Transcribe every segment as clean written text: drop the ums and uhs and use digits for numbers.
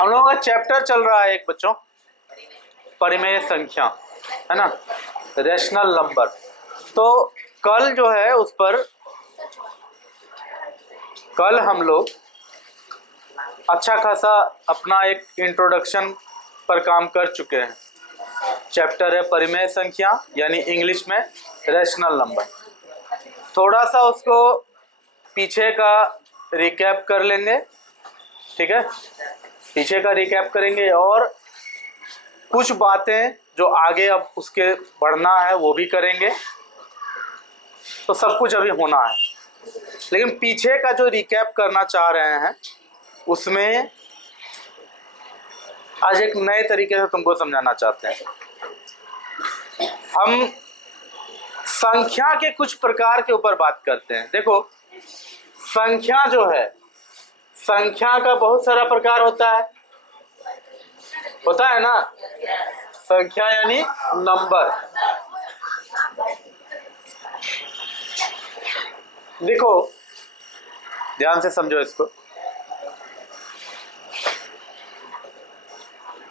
हम लोगों का चैप्टर चल रहा है एक बच्चों, परिमेय संख्या, है ना, रेशनल नंबर। तो कल जो है उस पर कल हम लोग अच्छा खासा अपना एक इंट्रोडक्शन पर काम कर चुके हैं। चैप्टर है परिमेय संख्या, यानी इंग्लिश में रेशनल नंबर। थोड़ा सा उसको पीछे का रिकैप कर लेंगे, ठीक है, पीछे का रिकैप करेंगे और कुछ बातें जो आगे अब उसके बढ़ना है वो भी करेंगे। तो सब कुछ अभी होना है, लेकिन पीछे का जो रिकैप करना चाह रहे हैं उसमें आज एक नए तरीके से तुमको समझाना चाहते हैं। हम संख्या के कुछ प्रकार के ऊपर बात करते हैं। देखो, संख्या जो है, संख्या का बहुत सारा प्रकार होता है ना। संख्या यानी नंबर। देखो, ध्यान से समझो इसको।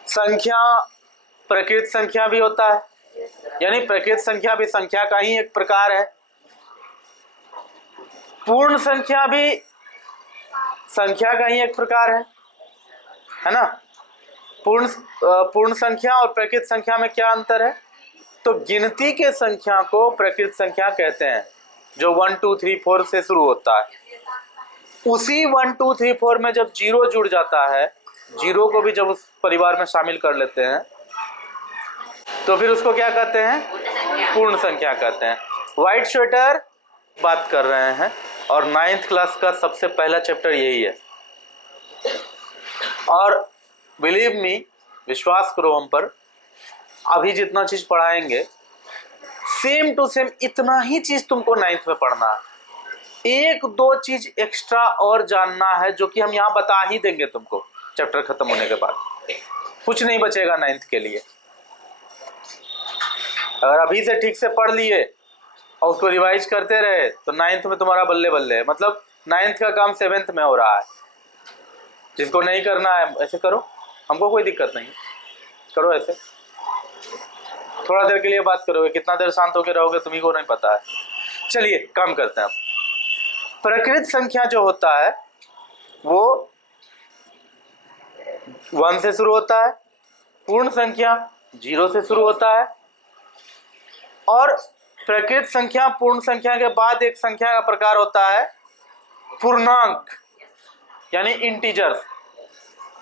संख्या प्रकृत संख्या भी होता है, यानी प्रकृत संख्या भी संख्या का ही एक प्रकार है। पूर्ण संख्या भी संख्या का ही एक प्रकार है ना। पूर्ण संख्या और प्रकृत संख्या में क्या अंतर है? तो गिनती के संख्या को प्रकृत संख्या कहते हैं, जो 1 2 3 4 से शुरू होता है। उसी 1 2 3 4 में जब जीरो जुड़ जाता है, जीरो को भी जब उस परिवार में शामिल कर लेते हैं, तो फिर उसको क्या कहते हैं? पूर्ण संख्या कहते हैं। व्हाइट स्वेटर बात कर रहे हैं और 9th क्लास का सबसे पहला चैप्टर यही है। और बिलीव मी, विश्वास करो हम पर, अभी जितना चीज पढ़ाएंगे सेम टू सेम इतना ही चीज तुमको 9th में पढ़ना है। एक दो चीज एक्स्ट्रा और जानना है जो कि हम यहाँ बता ही देंगे तुमको चैप्टर खत्म होने के बाद। कुछ नहीं बचेगा 9th के लिए। अगर अभी से ठीक से पढ़ लिए और उसको रिवाइज करते रहे तो 9th में तुम्हारा बल्ले बल्ले। मतलब 9th का काम 7th में हो रहा है। जिसको नहीं करना है ऐसे करो, हमको कोई दिक्कत नहीं, करो ऐसे। थोड़ा देर के लिए बात करोगे, कितना देर शांत होकर रहोगे तुम्ही को नहीं पता है। चलिए काम करते हैं। प्रकृत संख्या जो होता है वो 1 से शुरू होता है, पूर्ण संख्या 0 से शुरू होता है। और प्रकृत संख्या, पूर्ण संख्या के बाद एक संख्या का प्रकार होता है पूर्णांक, यानी इंटीजर्स।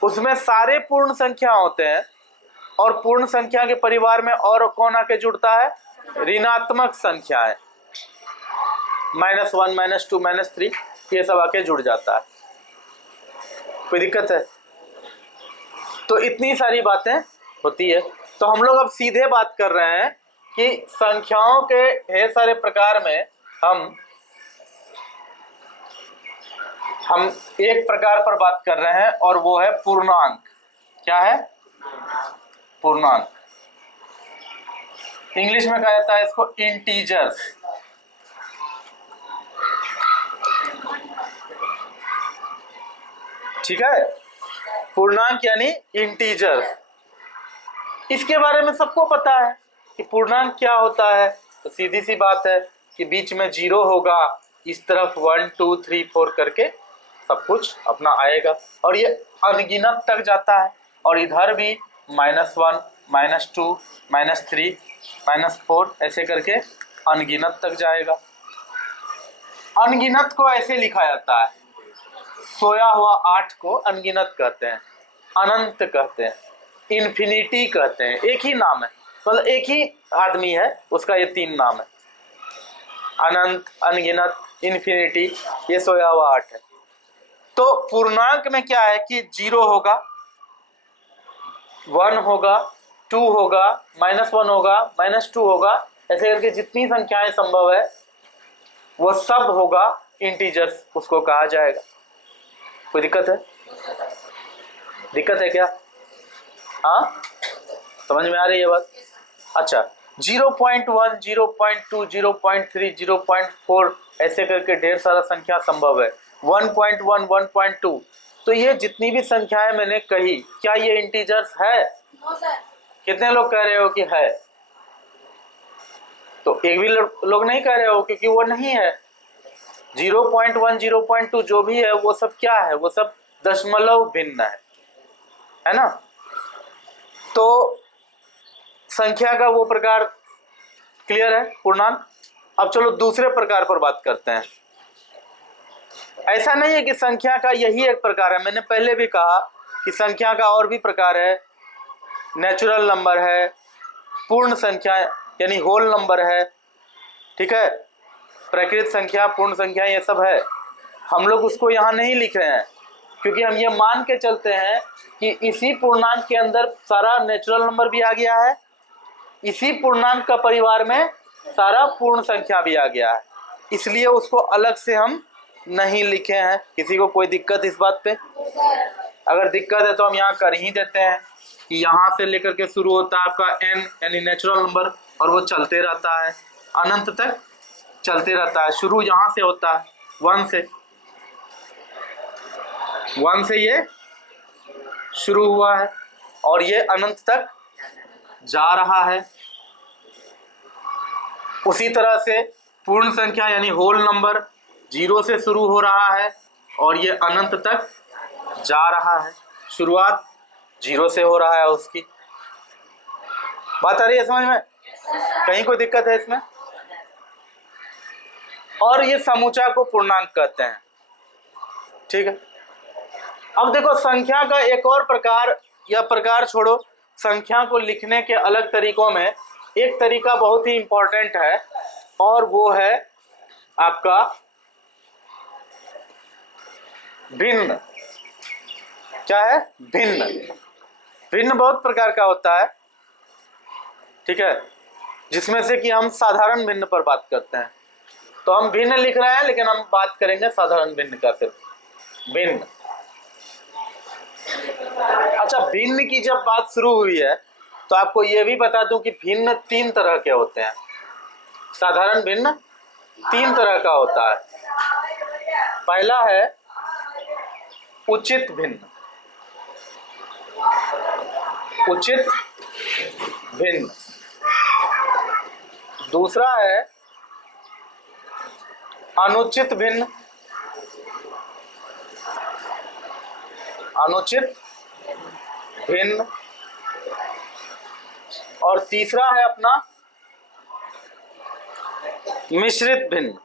उसमें सारे पूर्ण संख्या होते हैं और पूर्ण संख्या के परिवार में और कौन आके जुड़ता है? ऋणात्मक संख्याएं, -1 -2 -3, ये सब आके जुड़ जाता है। कोई दिक्कत है? तो इतनी सारी बातें होती है। तो हम लोग अब सीधे बात कर रहे हैं कि संख्याओं के ढेर सारे प्रकार में हम एक प्रकार पर बात कर रहे हैं और वो है पूर्णांक। क्या है? पूर्णांक। इंग्लिश में कहा जाता है इसको इंटीजर्स। ठीक है, पूर्णांक यानी इंटीजर्स। इसके बारे में सबको पता है कि पूर्णांक क्या होता है। तो सीधी सी बात है कि बीच में 0 होगा, इस तरफ 1 2 3 4 करके सब कुछ अपना आएगा और ये अनगिनत तक जाता है। और इधर भी -1 -2 -3 -4 ऐसे करके अनगिनत तक जाएगा। अनगिनत को ऐसे लिखा जाता है, सोया हुआ 8 को अनगिनत कहते हैं, अनंत कहते हैं, इन्फिनिटी कहते हैं। एक ही नाम है, मतलब एक ही आदमी है, उसका ये 3 नाम है, अनंत, अनगिनत, इन्फिनिटी। ये सोया हुआ 8 है। तो पूर्णांक में क्या है कि 0 होगा, 1 होगा, 2 होगा, -1 होगा, -2 होगा, ऐसे करके जितनी संख्याएं संभव है वो सब होगा इंटीजर्स, उसको कहा जाएगा। कोई दिक्कत है? दिक्कत है क्या? हाँ, समझ में आ रही है बात? अच्छा, 0.1 0.2 0.3 0.4 ऐसे करके ढेर सारा संख्या संभव है। 1.1 1.2 तो ये जितनी भी संख्याएं मैंने कही, क्या ये इंटीजर्स है? कितने लोग कह रहे हो कि है? तो एक भी लोग नहीं कह रहे हो, क्योंकि वो नहीं है। 0.1 0.2 जो भी है वो सब क्या है? वो सब दशमलव भिन्न है ना? तो संख्या का वो प्रकार क्लियर है, पूर्णांक। अब चलो दूसरे प्रकार पर बात करते हैं। ऐसा नहीं है कि संख्या का यही एक प्रकार है, मैंने पहले भी कहा कि संख्या का और भी प्रकार है। नेचुरल नंबर है, पूर्ण संख्या यानी होल नंबर है, ठीक है, प्रकृत संख्या, पूर्ण संख्या, ये सब है। हम लोग उसको यहाँ नहीं लिख रहे हैं, क्योंकि हम ये मान के चलते हैं कि इसी पूर्णांक के अंदर सारा नेचुरल नंबर भी आ गया है, इसी पूर्णांक का परिवार में सारा पूर्ण संख्या भी आ गया है, इसलिए उसको अलग से हम नहीं लिखे हैं। किसी को कोई दिक्कत इस बात पे? अगर दिक्कत है तो हम यहाँ कर ही देते हैं कि यहाँ से लेकर के शुरू होता है आपका n यानी नेचुरल नंबर, और वो चलते रहता है, अनंत तक चलते रहता है। शुरू यहाँ से होता है 1 से, 1 से ये शुरू हुआ है और ये अनंत तक जा रहा है। उसी तरह से पूर्ण संख्या यानी होल नंबर 0 से शुरू हो रहा है और ये अनंत तक जा रहा है। शुरुआत 0 से हो रहा है उसकी। बात आ रही है समझ में? कहीं कोई दिक्कत है इसमें? और ये समूचा को पूर्णांक कहते हैं, ठीक है। अब देखो संख्या का एक और प्रकार, या प्रकार छोड़ो, संख्या को लिखने के अलग तरीकों में एक तरीका बहुत ही इंपॉर्टेंट है, और वो है आपका भिन्न। क्या है? भिन्न। भिन्न बहुत प्रकार का होता है, ठीक है, जिसमें से कि हम साधारण भिन्न पर बात करते हैं। तो हम भिन्न लिख रहे हैं, लेकिन हम बात करेंगे साधारण भिन्न का, सिर्फ भिन्न। अच्छा, भिन्न की जब बात शुरू हुई है तो आपको यह भी बता दूं कि भिन्न 3 तरह के होते हैं। साधारण भिन्न 3 तरह का होता है। पहला है उचित भिन्न। उचित भिन्न। दूसरा है अनुचित भिन्न। अनुचित भिन्न। और तीसरा है अपना मिश्रित भिन्न।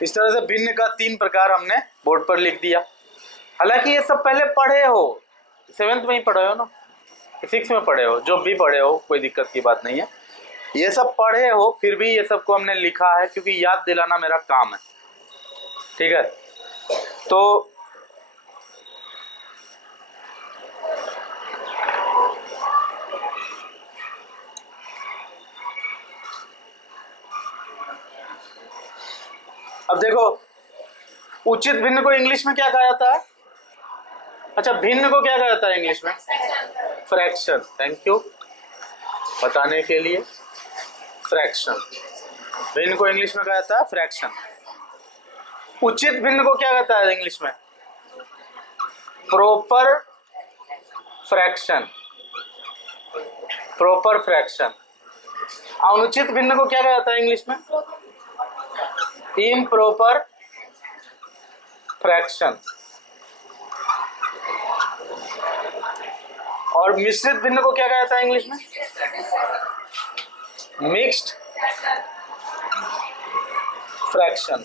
इस तरह से भिन्न का 3 प्रकार हमने बोर्ड पर लिख दिया। हालांकि ये सब पहले पढ़े हो, 7th में ही पढ़े हो ना, 6 में पढ़े हो, जो भी पढ़े हो, कोई दिक्कत की बात नहीं है। ये सब पढ़े हो, फिर भी ये सब को हमने लिखा है क्योंकि याद दिलाना मेरा काम है, ठीक है। तो अब देखो, उचित भिन्न को इंग्लिश में क्या कहा जाता है? अच्छा, भिन्न को क्या कहा जाता है इंग्लिश में? फ्रैक्शन। थैंक यू बताने के लिए। फ्रैक्शन। भिन्न को इंग्लिश में कहा जाता है फ्रैक्शन। उचित भिन्न को क्या कहता है इंग्लिश में? Proper fraction. Proper fraction. अनुचित भिन्न को क्या कहा जाता है इंग्लिश में? Improper fraction. और मिश्रित भिन्न को क्या कहा जाता है इंग्लिश में? Mixed fraction.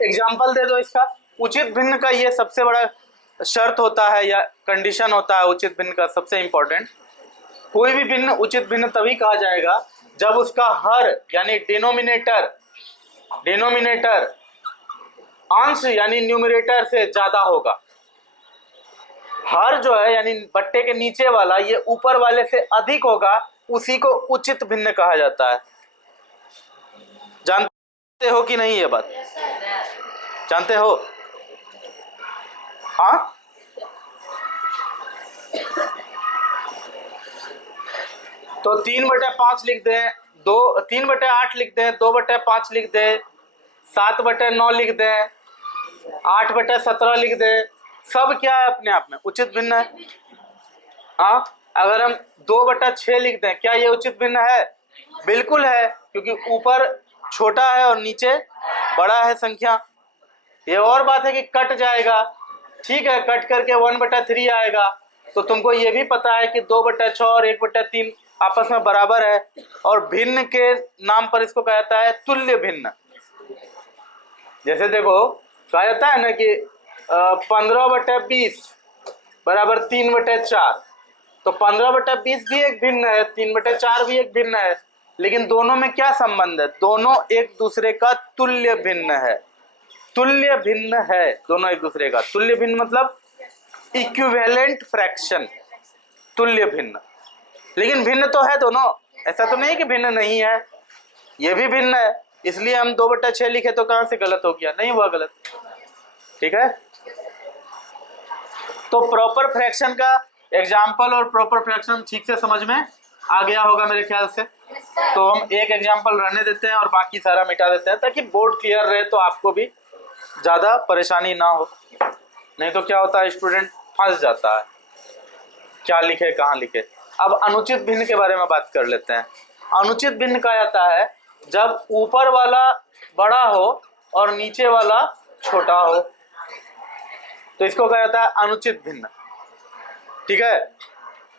एग्जाम्पल दे दो इसका। उचित भिन्न का ये सबसे बड़ा शर्त होता है या कंडीशन होता है उचित भिन्न का, सबसे इंपॉर्टेंट। कोई भी भिन्न उचित भिन्न तभी कहा जाएगा जब उसका हर यानी डिनोमिनेटर अंश यानी न्यूमरेटर से ज्यादा होगा। हर जो है यानी बट्टे के नीचे वाला ये ऊपर वाले से अधिक होगा, उसी को उचित भिन्न कहा जाता है। जानते हो कि नहीं ये बात? जानते हो? हाँ, तो 3/5 लिख दें, 3/8 लिख दें, 2/5 लिख दें, 7/9 लिख दें, 8/17 लिख दें, सब क्या है अपने आप में उचित भिन्न है। हाँ, अगर हम 2/6 लिख दें, क्या ये उचित भिन्न है? बिल्कुल है, क्योंकि ऊपर छोटा है और नीचे बड़ा है संख्या। ये और बात है कि कट जाएगा, ठीक है, कट करके 1/3 आएगा, तो तुमको ये भी पता है कि 2/6 और 1/3 आपस में बराबर है, और भिन्न के नाम पर इसको कहा जाता है तुल्य भिन्न। जैसे देखो, कहा जाता है ना कि 15/20 बराबर 3/4, तो 15/20 भी एक भिन्न है, 3/4 भी एक भिन्न है, लेकिन दोनों में क्या संबंध है? दोनों एक दूसरे का तुल्य भिन्न है। तुल्य भिन्न है दोनों एक दूसरे का। तुल्य भिन्न मतलब इक्विवेलेंट फ्रैक्शन, तुल्य भिन्न। लेकिन भिन्न तो है दोनों, ऐसा तो नहीं कि भिन्न नहीं है, ये भी भिन्न है। इसलिए हम 2/6 लिखे तो कहां से गलत हो गया? नहीं हुआ गलत, ठीक है। तो प्रॉपर फ्रैक्शन का एग्जाम्पल और प्रॉपर फ्रैक्शन ठीक से समझ में आ गया होगा मेरे ख्याल से। तो हम एक एग्जाम्पल रहने देते हैं और बाकी सारा मिटा देते हैं, ताकि बोर्ड क्लियर रहे, तो आपको भी ज्यादा परेशानी ना हो। नहीं तो क्या होता है, स्टूडेंट फंस जाता है, क्या लिखे कहाँ लिखे। अब अनुचित भिन्न के बारे में बात कर लेते हैं। अनुचित भिन्न कहा जाता है जब ऊपर वाला बड़ा हो और नीचे वाला छोटा हो, तो इसको कहा जाता है अनुचित भिन्न, ठीक है।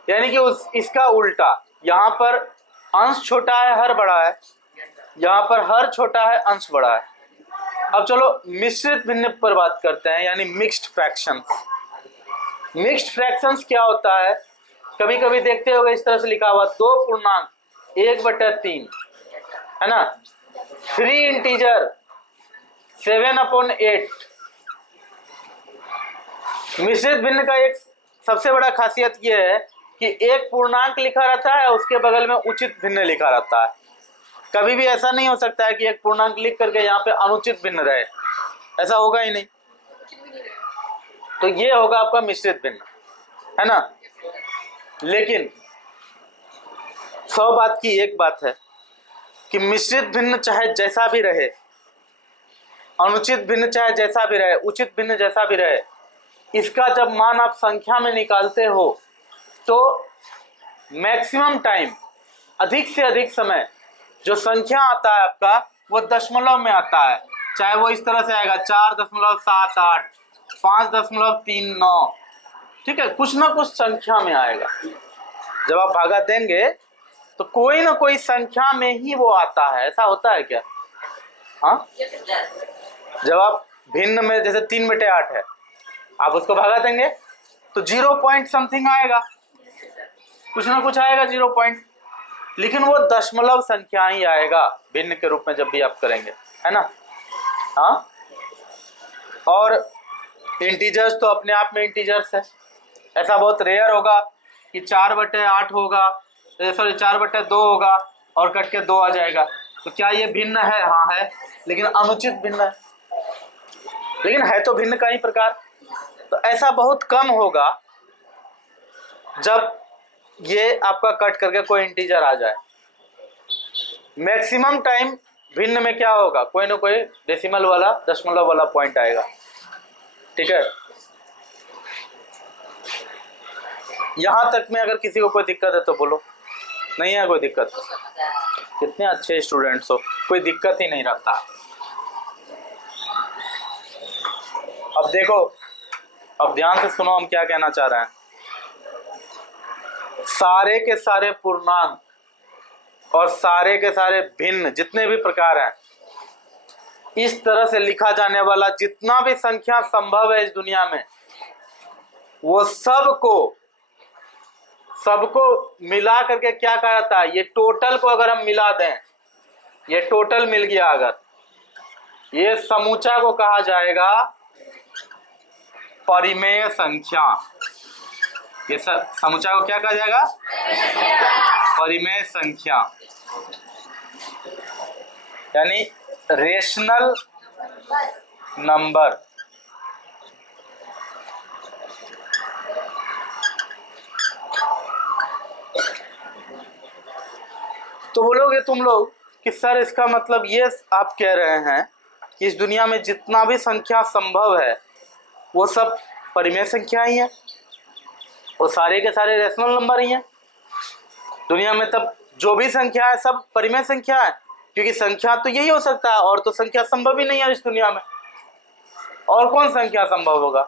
यानी कि इसका उल्टा, यहाँ पर अंश छोटा है, हर बड़ा है, यहाँ पर हर छोटा है, अंश बड़ा है। अब चलो मिश्रित भिन्न पर बात करते हैं, यानी मिक्स्ड फ्रैक्शंस। मिक्स्ड फ्रैक्शंस क्या होता है? कभी कभी देखते होगे इस तरह से लिखा हुआ 2.1/3 है ना, 3 इंटीजर 7/8। मिश्रित भिन्न का एक सबसे बड़ा खासियत यह है कि एक पूर्णांक लिखा रहता है, उसके बगल में उचित भिन्न लिखा रहता है। कभी भी ऐसा नहीं हो सकता है कि एक पूर्णांक लिख करके यहाँ पे अनुचित भिन्न रहे, ऐसा होगा ही नहीं। तो ये होगा आपका मिश्रित भिन्न, है ना। लेकिन 100 बात की एक बात है कि मिश्रित भिन्न चाहे जैसा भी रहे, अनुचित भिन्न चाहे जैसा भी रहे, उचित भिन्न जैसा भी रहे, इसका जब मान आप संख्या में निकालते हो तो मैक्सिमम टाइम, अधिक से अधिक समय जो संख्या आता है आपका वो दशमलव में आता है। चाहे वो इस तरह से आएगा 4.78, 5.39, ठीक है, कुछ ना कुछ संख्या में आएगा। जब आप भागा देंगे तो कोई ना कोई संख्या में ही वो आता है, ऐसा होता है क्या? हाँ, जब आप भिन्न में जैसे 3/8 है, आप उसको भागा देंगे तो 0 पॉइंट समथिंग आएगा, कुछ ना कुछ आएगा 0 पॉइंट, लेकिन वो दशमलव संख्या ही आएगा भिन्न के रूप में जब भी आप करेंगे, है ना। हाँ, और इंटीजर्स तो अपने आप में इंटीजर्स है। ऐसा बहुत रेयर होगा कि 4/8 होगा, सॉरी 4/2 होगा और कट के 2 आ जाएगा। तो क्या ये भिन्न है? हाँ है, लेकिन अनुचित भिन्न है, लेकिन है तो भिन्न का ही प्रकार। तो ऐसा बहुत कम होगा जब ये आपका कट करके कोई इंटीजर आ जाए। मैक्सिमम टाइम भिन्न में क्या होगा, कोई ना कोई डेसिमल वाला, दशमलव वाला पॉइंट आएगा, ठीक है। यहां तक में अगर किसी को कोई दिक्कत है तो बोलो। नहीं है कोई दिक्कत? कितने अच्छे स्टूडेंट्स हो, कोई दिक्कत ही नहीं रखता। अब देखो, अब ध्यान से सुनो हम क्या कहना चाह रहे हैं। सारे के सारे पूर्णांक और सारे के सारे भिन्न जितने भी प्रकार हैं, इस तरह से लिखा जाने वाला जितना भी संख्या संभव है इस दुनिया में, वो सबको मिला करके क्या कहा जाता है? ये टोटल को अगर हम मिला दें, ये टोटल मिल गया, अगर ये समूचा को कहा जाएगा परिमेय संख्या। ये समुच्चय को क्या कहा जाएगा? परिमेय संख्या, यानी रेशनल नंबर। तो बोलोगे तुम लोग कि सर इसका मतलब ये आप कह रहे हैं कि इस दुनिया में जितना भी संख्या संभव है वो सब परिमेय संख्या ही है, वो सारे के सारे रेशनल नंबर ही हैं दुनिया में। तब जो भी संख्या है सब परिमेय संख्या है, क्योंकि संख्या तो यही हो सकता है, और तो संख्या संभव ही नहीं है इस दुनिया में। और कौन संख्या संभव होगा?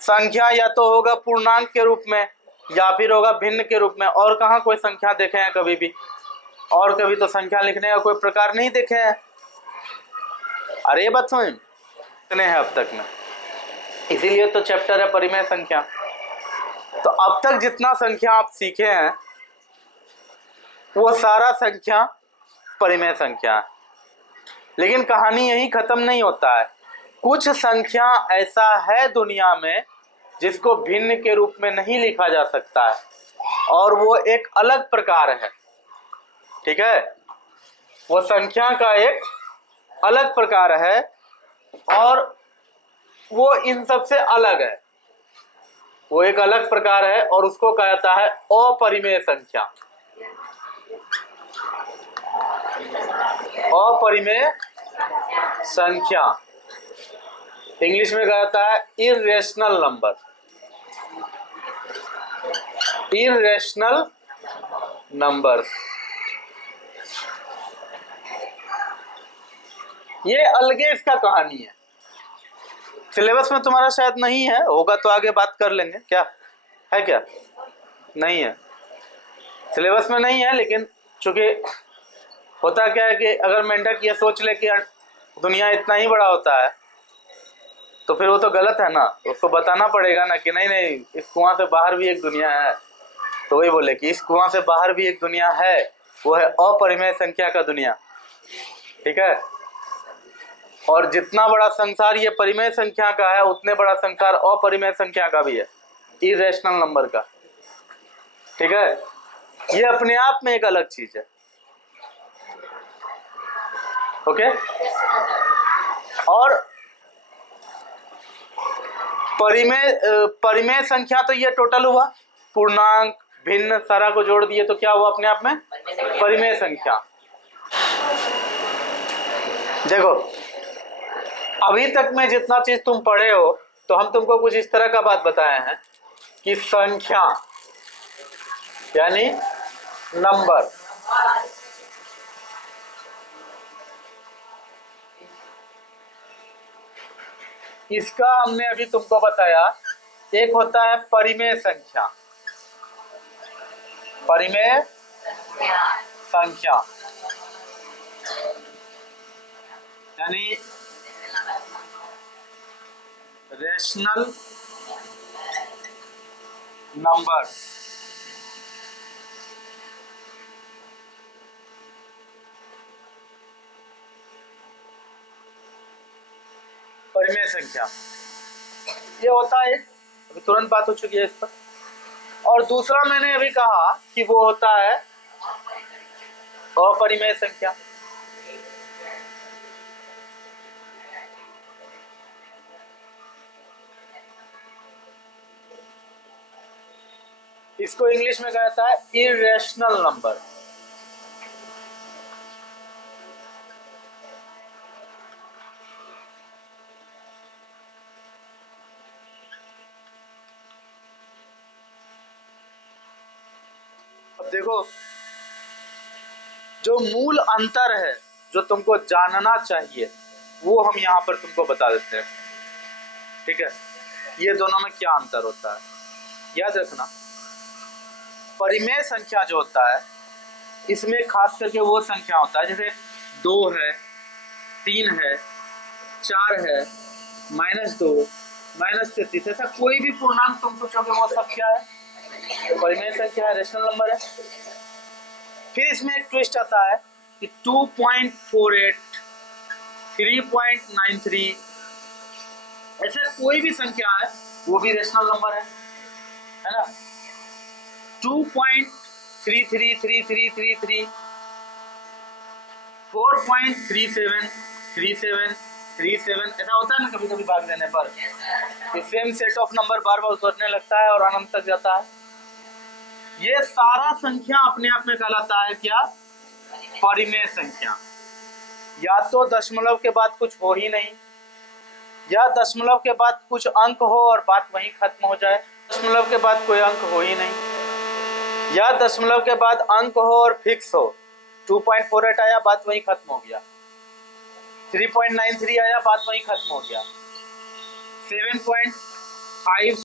संख्या या तो होगा पूर्णांक के रूप में या फिर होगा भिन्न के रूप में। और कहाँ कोई संख्या देखे हैं कभी भी? और कभी तो संख्या लिखने का कोई प्रकार नहीं देखे हैं। अरे बात समझ इतने हैं अब तक में, इसीलिए तो चैप्टर है परिमेय संख्या। तो अब तक जितना संख्या आप सीखे हैं वो सारा संख्या परिमेय संख्या है। लेकिन कहानी यही खत्म नहीं होता है। कुछ संख्या ऐसा है दुनिया में जिसको भिन्न के रूप में नहीं लिखा जा सकता है, और वो एक अलग प्रकार है। ठीक है, वो संख्या का एक अलग प्रकार है और वो इन सब से अलग है। वो एक अलग प्रकार है और उसको कहा जाता है अपरिमेय संख्या। अपरिमेय संख्या इंग्लिश में कहा जाता है इर्रेशनल नंबर। इर्रेशनल नंबर ये अलगे इसका कहानी है। सिलेबस में तुम्हारा शायद नहीं है, होगा तो आगे बात कर लेंगे। क्या है? क्या नहीं है? सिलेबस में नहीं है, लेकिन चूंकि होता क्या है कि अगर मेंढक ये सोच ले कि दुनिया इतना ही बड़ा होता है तो फिर वो तो गलत है ना। उसको बताना पड़ेगा ना कि नहीं नहीं, इस कुआं से बाहर भी एक दुनिया है। तो वही बोले कि इस कुआं से बाहर भी एक दुनिया है, वो है अपरिमेय संख्या का दुनिया। ठीक है, और जितना बड़ा संसार ये परिमेय संख्या का है उतने बड़ा संसार अपरिमेय संख्या का भी है, इरेशनल नंबर का। ठीक है, ये अपने आप में एक अलग चीज है। ओके, और परिमेय संख्या तो ये टोटल हुआ, पूर्णांक भिन्न सारा को जोड़ दिए तो क्या हुआ अपने आप में? परिमेय संख्या। देखो अभी तक में जितना चीज तुम पढ़े हो तो हम तुमको कुछ इस तरह का बात बताए हैं कि संख्या यानी नंबर, इसका हमने अभी तुमको बताया। एक होता है परिमेय संख्या, परिमेय संख्या यानी रेशनल नंबर। परिमेय संख्या ये होता है, अभी तुरंत बात हो चुकी है इस पर। और दूसरा मैंने अभी कहा कि वो होता है अपरिमेय संख्या। इसको इंग्लिश में कहा जाता है इरेशनल नंबर। अब देखो जो मूल अंतर है जो तुमको जानना चाहिए वो हम यहां पर तुमको बता देते हैं। ठीक है, ये दोनों में क्या अंतर होता है याद रखना। परिमेय संख्या जो होता है इसमें खास करके वो संख्या होता है जैसे 2 है, 3 है, 4 है, -2, -33, ऐसा कोई भी पूर्णांक तुम सोचोगे वो सब क्या है? परिमेय संख्या है, रेशनल नंबर है। फिर इसमें एक ट्विस्ट आता है कि 2.48, 3.93 ऐसा कोई भी संख्या है वो भी रेशनल नंबर है ना। 2.333333, 4.3737, 3 7 ऐसा होता है ना कभी कभी भाग देने पर कि सेम सेट ऑफ नंबर बार बार उतरने लगता है और अनंत तक जाता है। ये सारा संख्या अपने आप में कहलाता है क्या? परिमेय संख्या। या तो दशमलव के बाद कुछ हो ही नहीं, या दशमलव के बाद कुछ अंक हो और बात वहीं खत्म हो जाए, दशमलव के बाद कोई अंक हो ही नहीं, या दशमलव के बाद अंक हो और फिक्स हो, 2.48 आया बात वहीं खत्म हो गया, 3.93 आया बात वहीं खत्म हो गया, 7.5